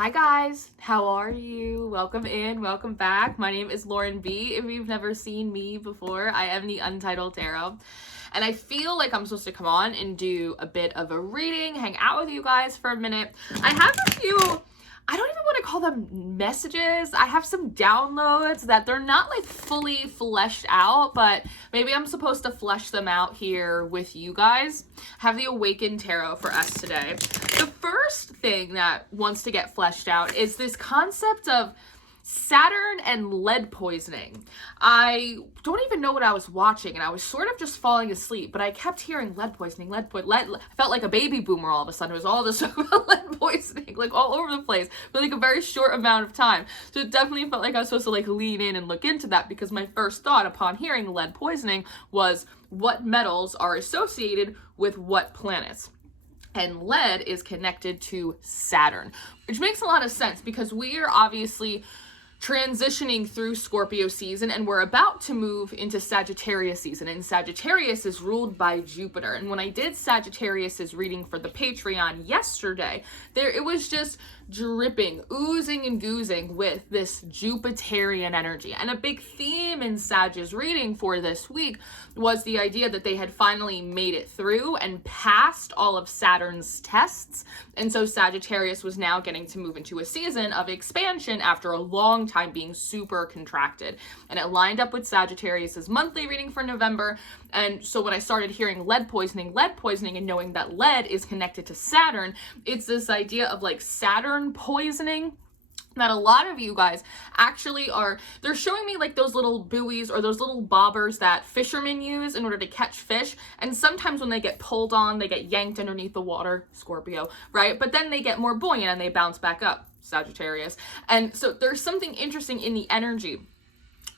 Hi guys, how are you? Welcome in, welcome back. My name is Lauren B. If you've never seen me before, I am the Untitled Tarot. And I feel like I'm supposed to come on and do a bit of a reading, hang out with you guys for a minute. I have a few, I don't even want to call them messages. I have some downloads that they're not like fully fleshed out, but maybe I'm supposed to flesh them out here with you guys. I have the Awakened Tarot for us today. The first thing that wants to get fleshed out is this concept of Saturn and lead poisoning. I don't even know what I was watching, and I was sort of just falling asleep, but I kept hearing lead poisoning, I felt like a baby boomer all of a sudden. It was all this about lead poisoning, like all over the place, for like a very short amount of time. So it definitely felt like I was supposed to like lean in and look into that, because my first thought upon hearing lead poisoning was what metals are associated with what planets. And lead is connected to Saturn, which makes a lot of sense because we are obviously transitioning through Scorpio season, and we're about to move into Sagittarius season, and Sagittarius is ruled by Jupiter. And when I did Sagittarius's reading for the Patreon yesterday, it was just dripping, oozing and goozing with this Jupiterian energy. And a big theme in Sag's reading for this week was the idea that they had finally made it through and passed all of Saturn's tests. And so Sagittarius was now getting to move into a season of expansion after a long time being super contracted. And it lined up with Sagittarius's monthly reading for November. And so when I started hearing lead poisoning, and knowing that lead is connected to Saturn, it's this idea of like Saturn poisoning that a lot of you guys actually they're showing me like those little buoys or those little bobbers that fishermen use in order to catch fish. And sometimes when they get pulled on, they get yanked underneath the water, Scorpio, right? But then they get more buoyant and they bounce back up, Sagittarius. And so there's something interesting in the energy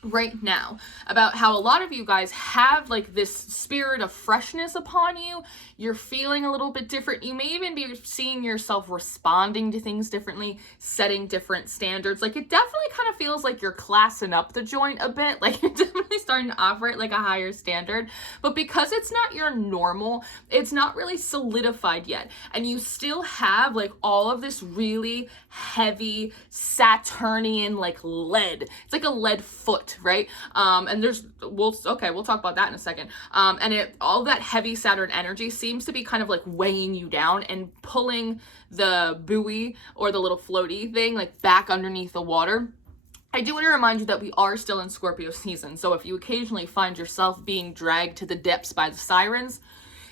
right now about how a lot of you guys have like this spirit of freshness upon you. You're feeling a little bit different. You may even be seeing yourself responding to things differently, setting different standards. Like it definitely kind of feels like you're classing up the joint a bit. Like you're definitely starting to operate like a higher standard. But because it's not your normal, it's not really solidified yet. And you still have like all of this really heavy Saturnian like lead. It's like a lead foot, right? And we'll talk about that in a second. And all that heavy Saturn energy seems to be kind of like weighing you down and pulling the buoy or the little floaty thing like back underneath the water. I do want to remind you that we are still in Scorpio season. So if you occasionally find yourself being dragged to the depths by the sirens,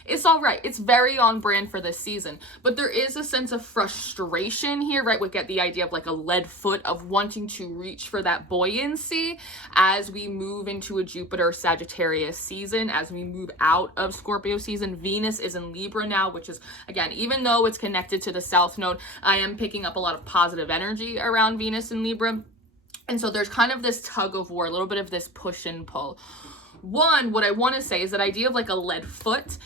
it's all right. It's very on brand for this season. But there is a sense of frustration here, right? We get the idea of like a lead foot of wanting to reach for that buoyancy as we move into a Jupiter Sagittarius season, as we move out of Scorpio season. Venus is in Libra now, which is, again, even though it's connected to the South Node, I am picking up a lot of positive energy around Venus in Libra. And so there's kind of this tug of war, a little bit of this push and pull. One, what I want to say is that idea of like a lead foot.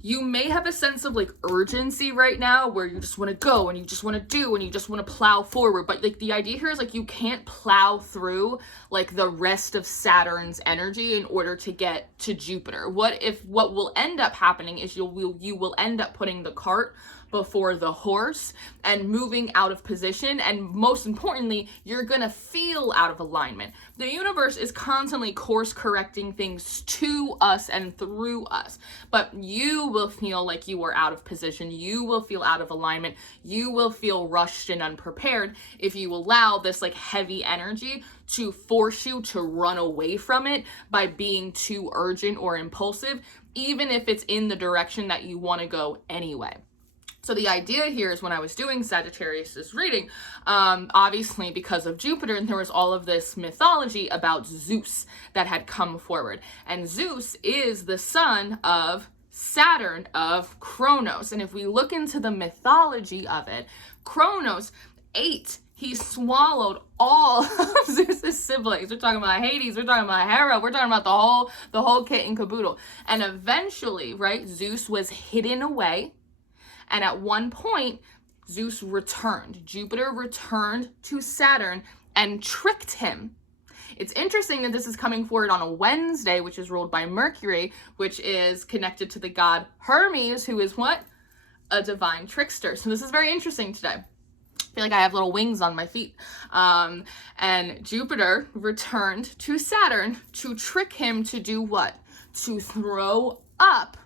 You may have a sense of like urgency right now where you just want to go and you just want to do and you just want to plow forward. But like the idea here is like you can't plow through like the rest of Saturn's energy in order to get to Jupiter. What will end up happening is you will end up putting the cart before the horse and moving out of position. And most importantly, you're gonna feel out of alignment. The universe is constantly course correcting things to us and through us, but you will feel like you are out of position. You will feel out of alignment. You will feel rushed and unprepared if you allow this like heavy energy to force you to run away from it by being too urgent or impulsive, even if it's in the direction that you want to go anyway. So the idea here is when I was doing Sagittarius's reading, obviously because of Jupiter, and there was all of this mythology about Zeus that had come forward. And Zeus is the son of Saturn, of Kronos. And if we look into the mythology of it, Kronos ate. He swallowed all of Zeus's siblings. We're talking about Hades, we're talking about Hera, we're talking about the whole kit and caboodle. And eventually, right, Zeus was hidden away. And at one point, Zeus returned. Jupiter returned to Saturn and tricked him. It's interesting that this is coming forward on a Wednesday, which is ruled by Mercury, which is connected to the god Hermes, who is what? A divine trickster. So this is very interesting today. feel like I have little wings on my feet. And Jupiter returned to Saturn to trick him to do what? To throw up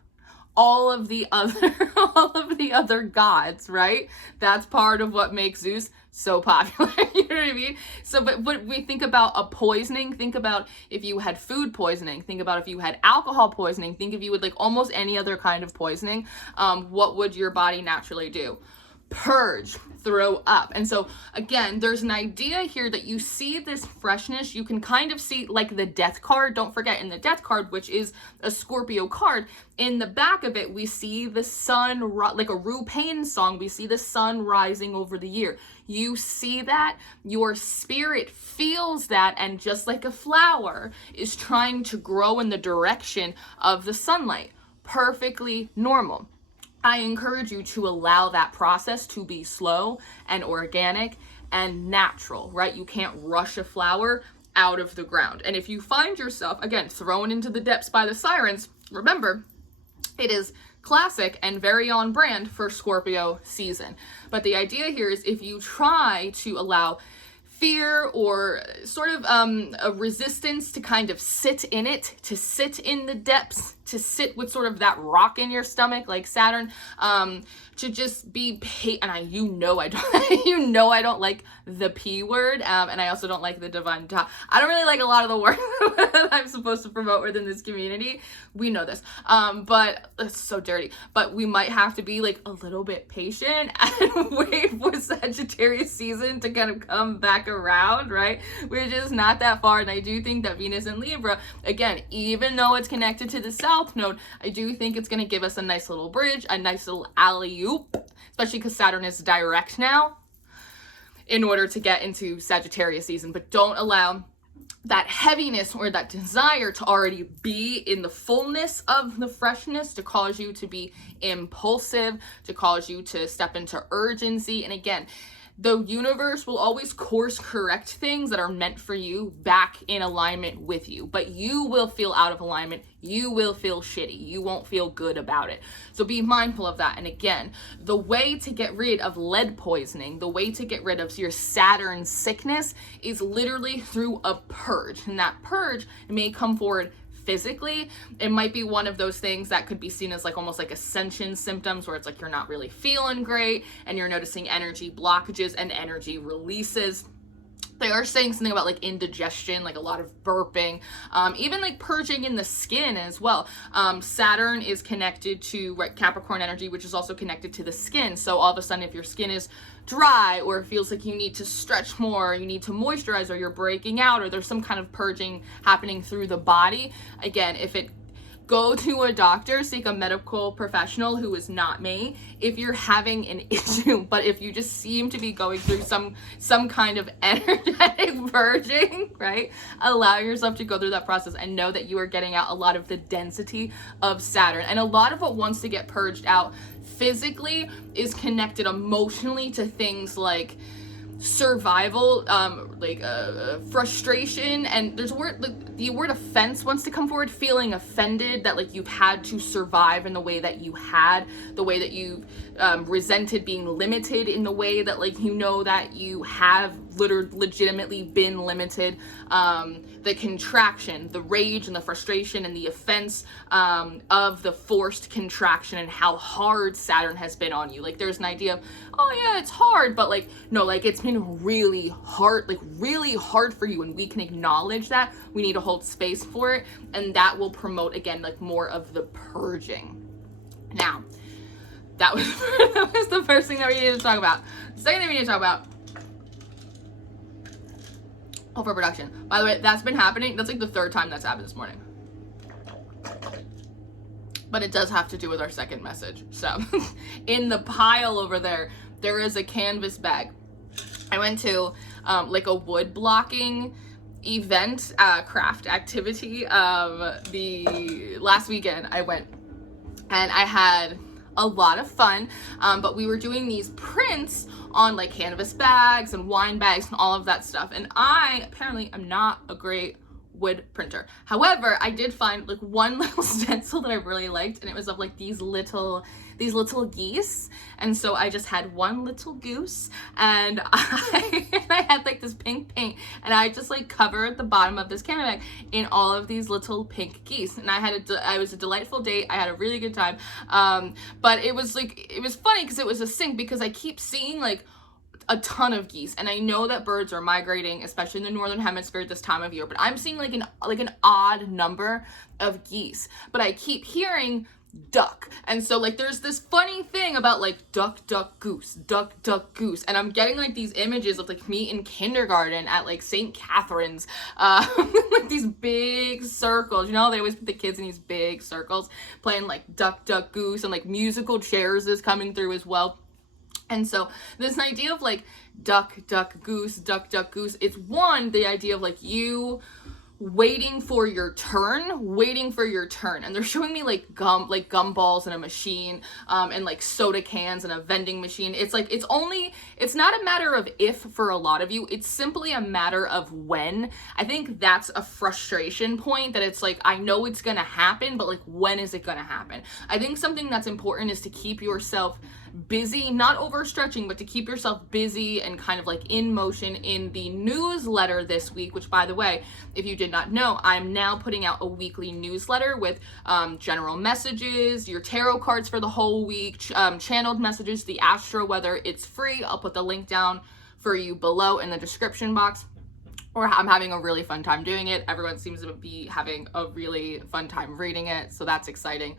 all of the other gods, right? That's part of what makes Zeus so popular. You know what I mean? So, but we think about a poisoning. Think about if you had food poisoning. Think about if you had alcohol poisoning. Think if you would like almost any other kind of poisoning. What would your body naturally do? Purge, throw up. And so again, there's an idea here that you see this freshness. You can kind of see like the death card. Don't forget, in the death card, which is a Scorpio card, in the back of it, we see the sun, like a Rue Payne song, we see the sun rising over the year. You see that, your spirit feels that, and just like a flower is trying to grow in the direction of the sunlight. Perfectly normal. I encourage you to allow that process to be slow and organic and natural, right? You can't rush a flower out of the ground. And if you find yourself, again, thrown into the depths by the sirens, remember, it is classic and very on brand for Scorpio season. But the idea here is if you try to allow fear or sort of a resistance to kind of sit in it, to sit in the depths, to sit with sort of that rock in your stomach like Saturn, to just be and I don't like the P word, and I also don't like the divine top. I don't really like a lot of the work that I'm supposed to promote within this community. We know this, but it's so dirty. But we might have to be like a little bit patient and wait for Sagittarius season to kind of come back around, right? We're just not that far, and I do think that Venus in Libra, again, even though it's connected to the South Node, I do think it's going to give us a nice little bridge, a nice little alley-oop, especially because Saturn is direct now, in order to get into Sagittarius season. But don't allow that heaviness or that desire to already be in the fullness of the freshness to cause you to be impulsive, to cause you to step into urgency. And again, the universe will always course correct things that are meant for you back in alignment with you, but you will feel out of alignment. You will feel shitty. You won't feel good about it. So be mindful of that. And again, the way to get rid of lead poisoning, the way to get rid of your Saturn sickness is literally through a purge. And that purge may come forward physically. It might be one of those things that could be seen as like almost like ascension symptoms, where it's like you're not really feeling great and you're noticing energy blockages and energy releases. They are saying something about like indigestion, like a lot of burping, even like purging in the skin as well. Saturn is connected to Capricorn energy, which is also connected to the skin. So all of a sudden, if your skin is dry or it feels like you need to stretch more, you need to moisturize, or you're breaking out, or there's some kind of purging happening through the body. Again, go to a doctor, seek a medical professional who is not me if you're having an issue. But if you just seem to be going through some kind of energetic purging, right? Allow yourself to go through that process and know that you are getting out a lot of the density of Saturn. And a lot of what wants to get purged out physically is connected emotionally to things like survival, frustration, and there's a word, like, the word offense wants to come forward, feeling offended that like you've had to survive in the way that you had, the way that you've resented being limited in the way that like you know that you have legitimately been limited, the contraction, the rage and the frustration and the offense of the forced contraction and how hard Saturn has been on you. Like there's an idea of, oh yeah, it's hard, but like no, like it's been really hard for you, and we can acknowledge that. We need to hold space for it, and that will promote again like more of the purging. Now, that was the first thing that we needed to talk about. The second thing we need to talk about, overproduction. By the way, that's been happening. That's like the third time that's happened this morning. But it does have to do with our second message. So, in the pile over there, there is a canvas bag. I went to like a wood blocking event, craft activity. The last weekend I went, and I had a lot of fun, but we were doing these prints on like canvas bags and wine bags and all of that stuff, and I apparently am not a great wood printer. However, I did find like one little stencil that I really liked, and it was of like these little geese. And so I just had one little goose, and I had like this pink paint, and I just like covered the bottom of this camera bag in all of these little pink geese. And I was a delightful date. I had a really good time. But it was funny because it was a sync, because I keep seeing like a ton of geese, and I know that birds are migrating, especially in the northern hemisphere at this time of year, but I'm seeing like an odd number of geese, but I keep hearing duck. And so like there's this funny thing about like duck, duck, goose, duck, duck, goose, and I'm getting like these images of like me in kindergarten at like St. Catherine's, like these big circles, you know, they always put the kids in these big circles playing like duck, duck, goose, and like musical chairs is coming through as well. And so this idea of like duck, duck, goose, duck, duck, goose, it's the idea of like you waiting for your turn. And they're showing me like gumballs in a machine, and like soda cans in a vending machine. It's like, it's not a matter of if for a lot of you, it's simply a matter of when. I think that's a frustration point, that it's like, I know it's gonna happen, but like, when is it gonna happen? I think something that's important is to keep yourself busy, not overstretching, but to keep yourself busy and kind of like in motion. In the newsletter this week, which by the way, if you did not know, I'm now putting out a weekly newsletter with general messages, your tarot cards for the whole week, channeled messages, the astro weather. It's free. I'll put the link down for you below in the description box. I'm having a really fun time doing it. Everyone seems to be having a really fun time reading it, so that's exciting.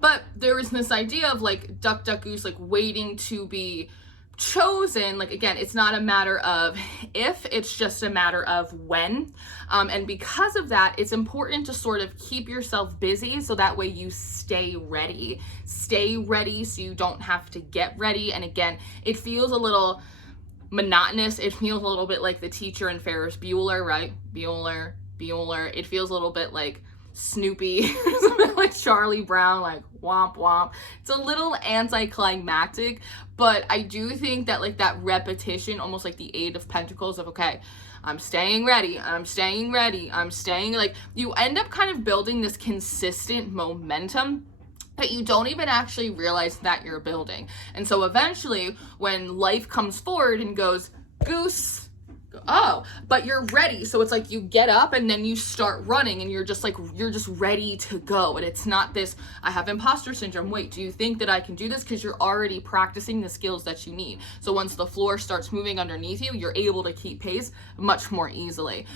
But there is this idea of like duck, duck, goose, like waiting to be chosen. Like, again, it's not a matter of if, it's just a matter of when. And because of that, it's important to sort of keep yourself busy, so that way you stay ready so you don't have to get ready. And again, it feels a little monotonous. It feels a little bit like the teacher in Ferris Bueller, right? Bueller. It feels a little bit like Snoopy, something like Charlie Brown, like womp womp. It's a little anticlimactic, but I do think that like that repetition, almost like the Eight of Pentacles of, okay, I'm staying ready, like you end up kind of building this consistent momentum that you don't even actually realize that you're building. And so eventually when life comes forward and goes, Goose, oh, but you're ready. So it's like you get up and then you start running, and you're just ready to go. And it's not this, I have imposter syndrome. Wait, do you think that I can do this? Because you're already practicing the skills that you need. So once the floor starts moving underneath you, you're able to keep pace much more easily.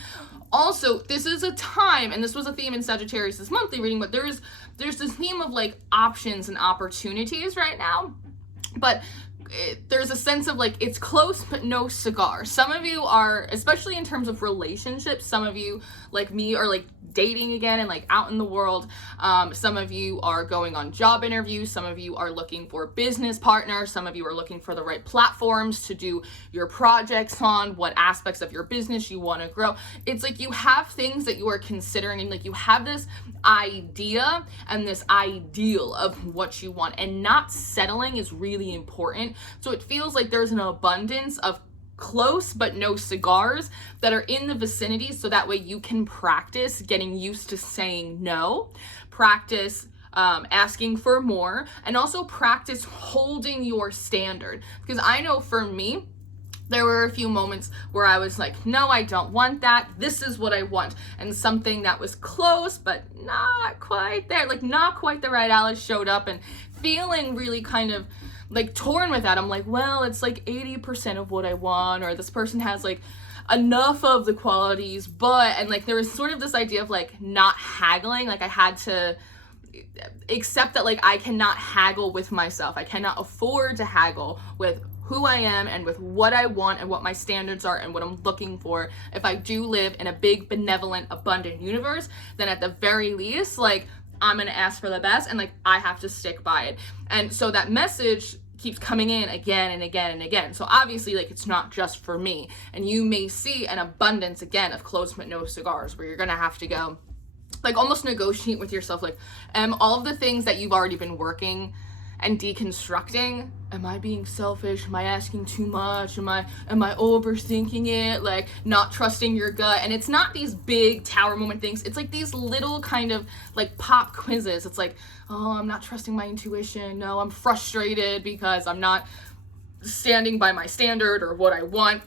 Also, this is a time, and this was a theme in Sagittarius' monthly reading, but there's this theme of like options and opportunities right now. But there's a sense of like, it's close but no cigar. Some of you are, especially in terms of relationships, some of you like me are like dating again and like out in the world. Some of you are going on job interviews. Some of you are looking for business partners. Some of you are looking for the right platforms to do your projects on, what aspects of your business you want to grow. It's like you have things that you are considering, and like you have this idea and this ideal of what you want, and not settling is really important. So it feels like there's an abundance of close but no cigars that are in the vicinity, so that way you can practice getting used to saying no, practice asking for more, and also practice holding your standard. Because I know for me, there were a few moments where I was like, no, I don't want that. This is what I want. And something that was close, but not quite there, like not quite the right Alice showed up, and feeling really kind of like torn with that. I'm like, well, it's like 80% of what I want, or this person has like enough of the qualities, but, and like there was sort of this idea of like not haggling. Like I had to accept that like I cannot haggle with myself. I cannot afford to haggle with who I am and with what I want and what my standards are and what I'm looking for. If I do live in a big, benevolent, abundant universe, then at the very least, like I'm gonna ask for the best, and like I have to stick by it. And so that message keeps coming in again and again and again. So obviously, like, it's not just for me, and you may see an abundance again of close but no cigars, where you're gonna have to go like almost negotiate with yourself, like all of the things that you've already been working and deconstructing. Am I being selfish? Am I asking too much? Am I overthinking it? Like, not trusting your gut? And it's not these big tower moment things. It's like these little kind of like pop quizzes. It's like, oh, I'm not trusting my intuition. No, I'm frustrated because I'm not standing by my standard or what I want.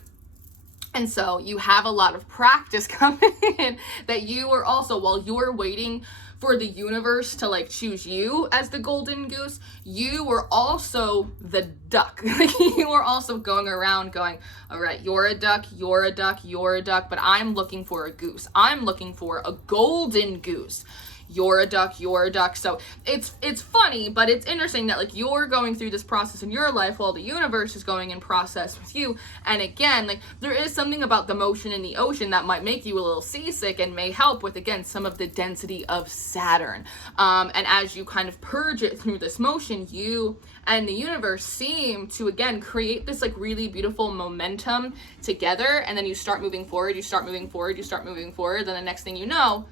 And so you have a lot of practice coming in that you are also, while you're waiting for the universe to like choose you as the golden goose, you were also the duck. Like, you were also going around going, all right, you're a duck, you're a duck, you're a duck, but I'm looking for a goose. I'm looking for a golden goose. You're a duck, you're a duck. So it's funny, but it's interesting that like you're going through this process in your life while the universe is going in process with you. And again, like there is something about the motion in the ocean that might make you a little seasick and may help with, again, some of the density of Saturn. And as you kind of purge it through this motion, you and the universe seem to, again, create this like really beautiful momentum together. And then you start moving forward, you start moving forward, you start moving forward. Then the next thing you know,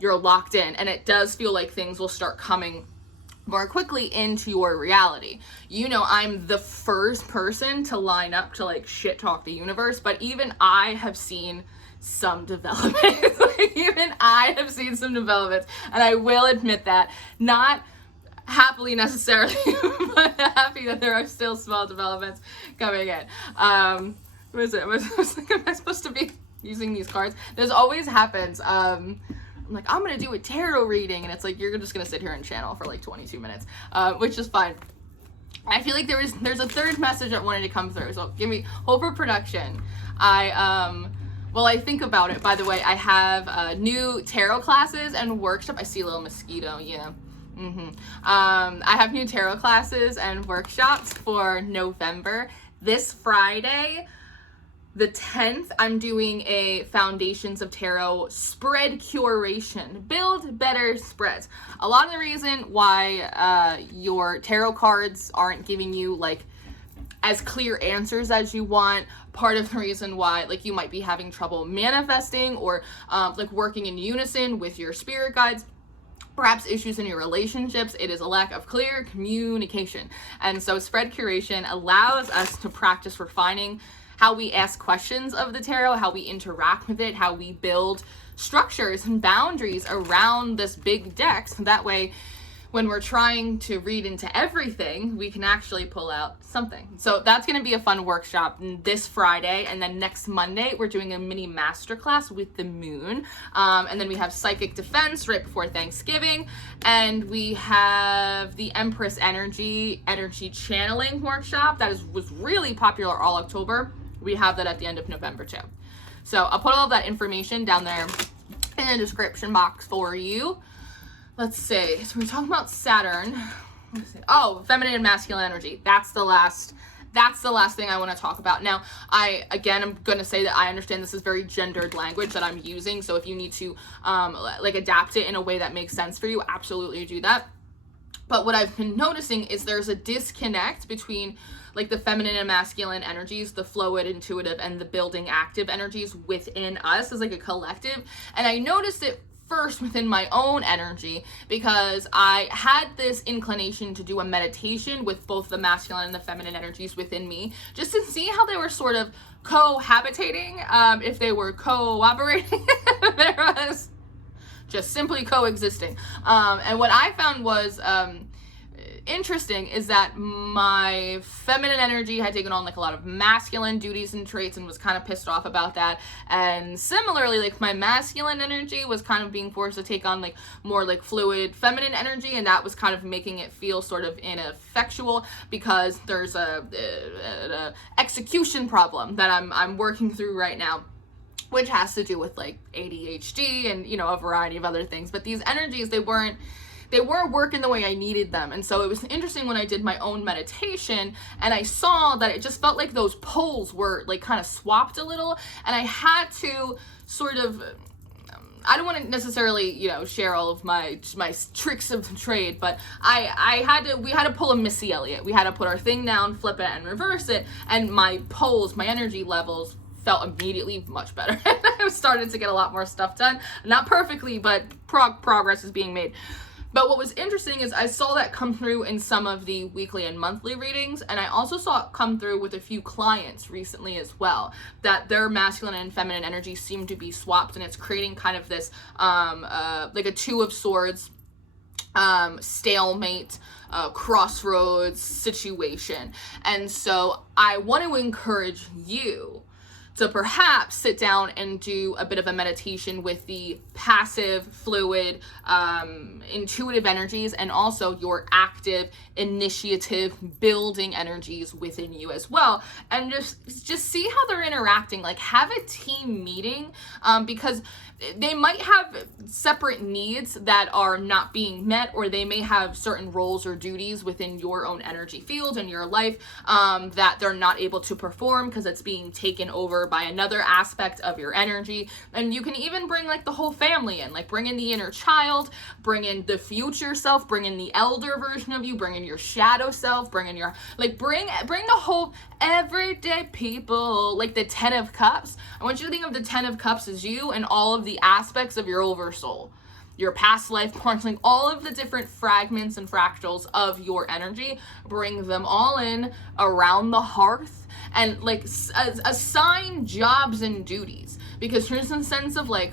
you're locked in, and it does feel like things will start coming more quickly into your reality. You know, I'm the first person to line up to like shit talk the universe, but even I have seen some developments. Like, even I have seen some developments, and I will admit that, not happily necessarily, but happy that there are still small developments coming in. What is it? I was like, am I supposed to be using these cards? This always happens. I'm like, I'm gonna do a tarot reading, and it's like, you're just gonna sit here and channel for like 22 minutes, which is fine. I feel like there's a third message that wanted to come through, so give me hope for production. While I think about it, by the way, I have new tarot classes and workshop. I see a little mosquito, yeah. I have new tarot classes and workshops for November. This Friday, the 10th, I'm doing a Foundations of Tarot spread curation. Build better spreads. A lot of the reason why your tarot cards aren't giving you like as clear answers as you want, part of the reason why like you might be having trouble manifesting or like working in unison with your spirit guides, perhaps issues in your relationships, it is a lack of clear communication. And so spread curation allows us to practice refining how we ask questions of the tarot, how we interact with it, how we build structures and boundaries around this big deck. So that way, when we're trying to read into everything, we can actually pull out something. So that's going to be a fun workshop this Friday. And then next Monday, we're doing a mini masterclass with the moon. And then we have psychic defense right before Thanksgiving. And we have the Empress energy channeling workshop that was really popular all October. We have that at the end of November too. So I'll put all of that information down there in the description box for you. Let's see. So we're talking about Saturn. Let's see. Oh, feminine and masculine energy. That's the last thing I want to talk about. Now, I'm going to say that I understand this is very gendered language that I'm using. So if you need to like adapt it in a way that makes sense for you, absolutely do that. But what I've been noticing is there's a disconnect between like the feminine and masculine energies, the fluid, intuitive, and the building active energies within us as like a collective. And I noticed it first within my own energy because I had this inclination to do a meditation with both the masculine and the feminine energies within me, just to see how they were sort of cohabitating, if they were cooperating, there was just simply coexisting. And what I found was interesting is that my feminine energy had taken on like a lot of masculine duties and traits and was kind of pissed off about that. And similarly, like my masculine energy was kind of being forced to take on like more like fluid feminine energy, and that was kind of making it feel sort of ineffectual because there's a execution problem that I'm working through right now, which has to do with like ADHD and, you know, a variety of other things. But these energies, they weren't working the way I needed them. And so it was interesting when I did my own meditation and I saw that it just felt like those poles were like kind of swapped a little, and I had to sort of, I don't want to necessarily, you know, share all of my tricks of the trade, but we had to pull a Missy Elliott. We had to put our thing down, flip it, and reverse it, and my poles, my energy levels felt immediately much better. I started to get a lot more stuff done. Not perfectly, but progress is being made. But what was interesting is I saw that come through in some of the weekly and monthly readings, and I also saw it come through with a few clients recently as well, that their masculine and feminine energy seem to be swapped, and it's creating kind of this like a Two of Swords stalemate, crossroads situation. And so I want to encourage you to perhaps sit down and do a bit of a meditation with the passive, fluid, intuitive energies, and also your active, initiative, building energies within you as well. And just see how they're interacting. Like, have a team meeting, because they might have separate needs that are not being met, or they may have certain roles or duties within your own energy field and your life that they're not able to perform because it's being taken over by another aspect of your energy. And you can even bring like the whole family in, like bring in the inner child, bring in the future self, bring in the elder version of you, bring in your shadow self, bring in your, like bring the whole everyday people, like the 10 of Cups. I want you to think of the 10 of Cups as you and all of the aspects of your oversoul, your past life parts, like all of the different fragments and fractals of your energy. Bring them all in around the hearth and like assign jobs and duties, because there's a sense of like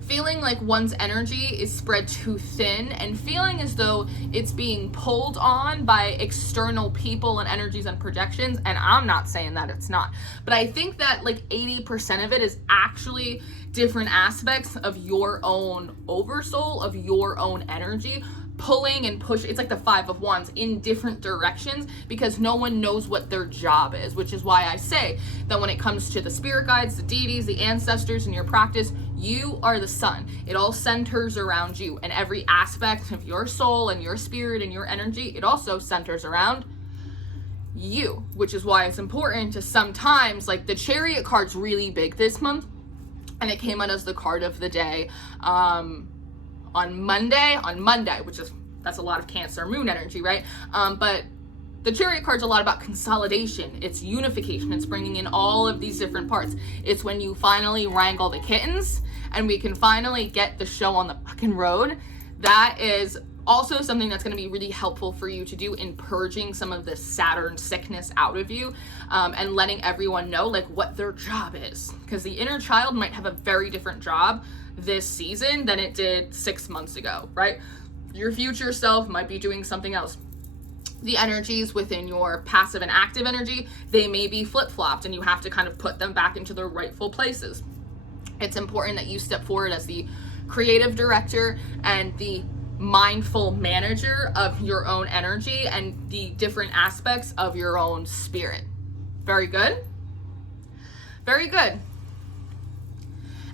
feeling like one's energy is spread too thin and feeling as though it's being pulled on by external people and energies and projections. And I'm not saying that it's not, but I think that like 80% of it is actually different aspects of your own oversoul, of your own energy, pulling and push. It's like the 5 of Wands in different directions, because no one knows what their job is, which is why I say that when it comes to the spirit guides, the deities, the ancestors in your practice, you are the sun. It all centers around you, and every aspect of your soul and your spirit and your energy, it also centers around you, which is why it's important to sometimes, like the Chariot card's really big this month, and it came out as the card of the day on Monday, which is, that's a lot of Cancer moon energy, right? But the Chariot card's a lot about consolidation. It's unification. It's bringing in all of these different parts. It's when you finally wrangle the kittens and we can finally get the show on the fucking road. That is also something that's going to be really helpful for you to do in purging some of this Saturn sickness out of you, and letting everyone know like what their job is, because the inner child might have a very different job this season than it did 6 months ago, right? Your future self might be doing something else. The energies within your passive and active energy, they may be flip-flopped, and you have to kind of put them back into their rightful places. It's important that you step forward as the creative director and the mindful manager of your own energy and the different aspects of your own spirit. Very good. Very good.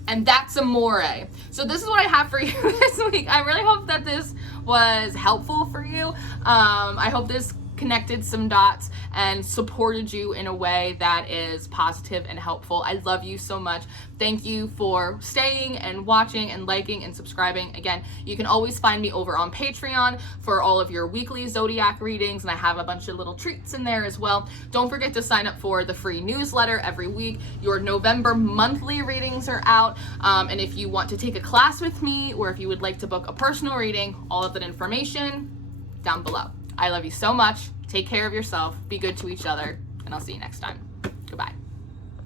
And that's amore. So this is what I have for you this week. I really hope that this was helpful for you. I hope this connected some dots and supported you in a way that is positive and helpful. I love you so much. Thank you for staying and watching and liking and subscribing. Again, you can always find me over on Patreon for all of your weekly zodiac readings, and I have a bunch of little treats in there as well. Don't forget to sign up for the free newsletter every week. Your November monthly readings are out, and if you want to take a class with me, or if you would like to book a personal reading, all of that information down below. I love you so much. Take care of yourself. Be good to each other. And I'll see you next time. Goodbye.